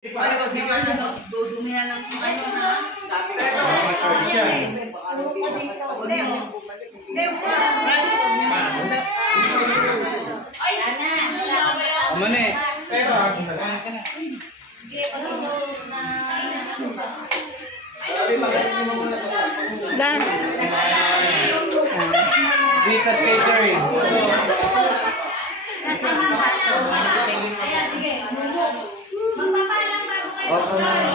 Dudumihan ng ano na. Church yan. Amane. Dan. Vitas Catering. Ayan, sige. Magpapalang bago kayo.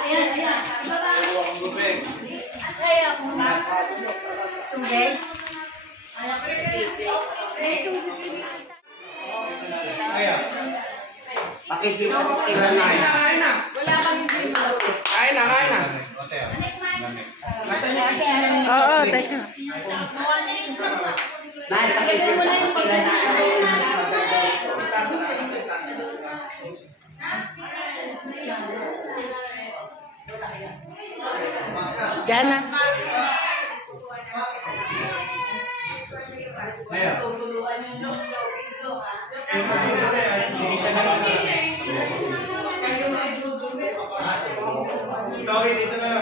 Ayan, ayan. Tubig. Kaya ako na. Tubig? Kaya. Pakikita ko kailan na. Kain na. Wala kang hindi. Kain na. Oo, teka. Nay, pakikita ko kailan na. Diyan na. Kaya. Hindi siya naman. Sorry, dito na.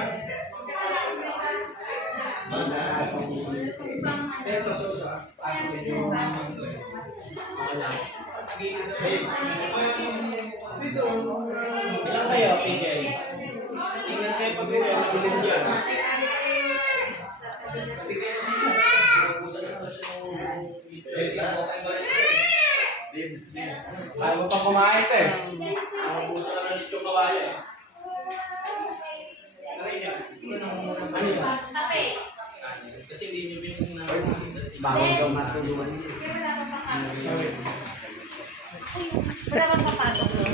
Ilan kayo, PJ? Ingat kayo pag bilhin dyan. Kaya mo pa kumain ito eh. Nakubusan ka na nito kawayo eh. Ano yun? Kape. Kasi hindi nyo yung Bawal daw matulungan. Wala kang papasok doon.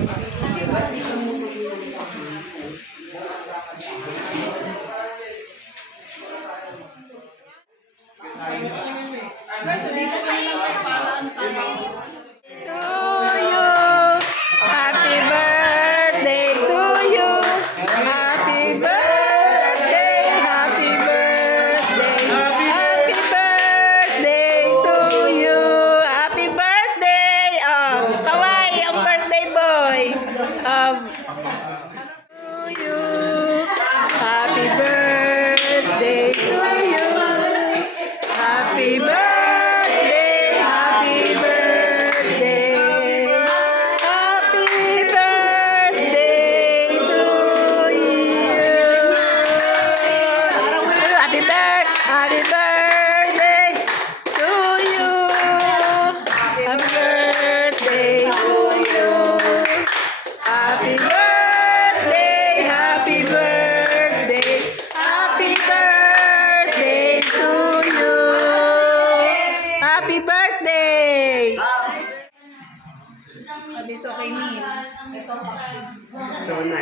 To you. Happy birthday to you. Happy birthday. Happy birthday. Happy birthday to you. Happy birthday. Oh, kawai ang birthday boy. To you. Happy birthday to you. Happy birthday. Happy birthday. Happy birthday to you. Happy birthday to you. Happy birthday to you. Happy birthday. Happy birthday. Happy birthday to you. Happy birthday. Dito kay Neil. Ito na.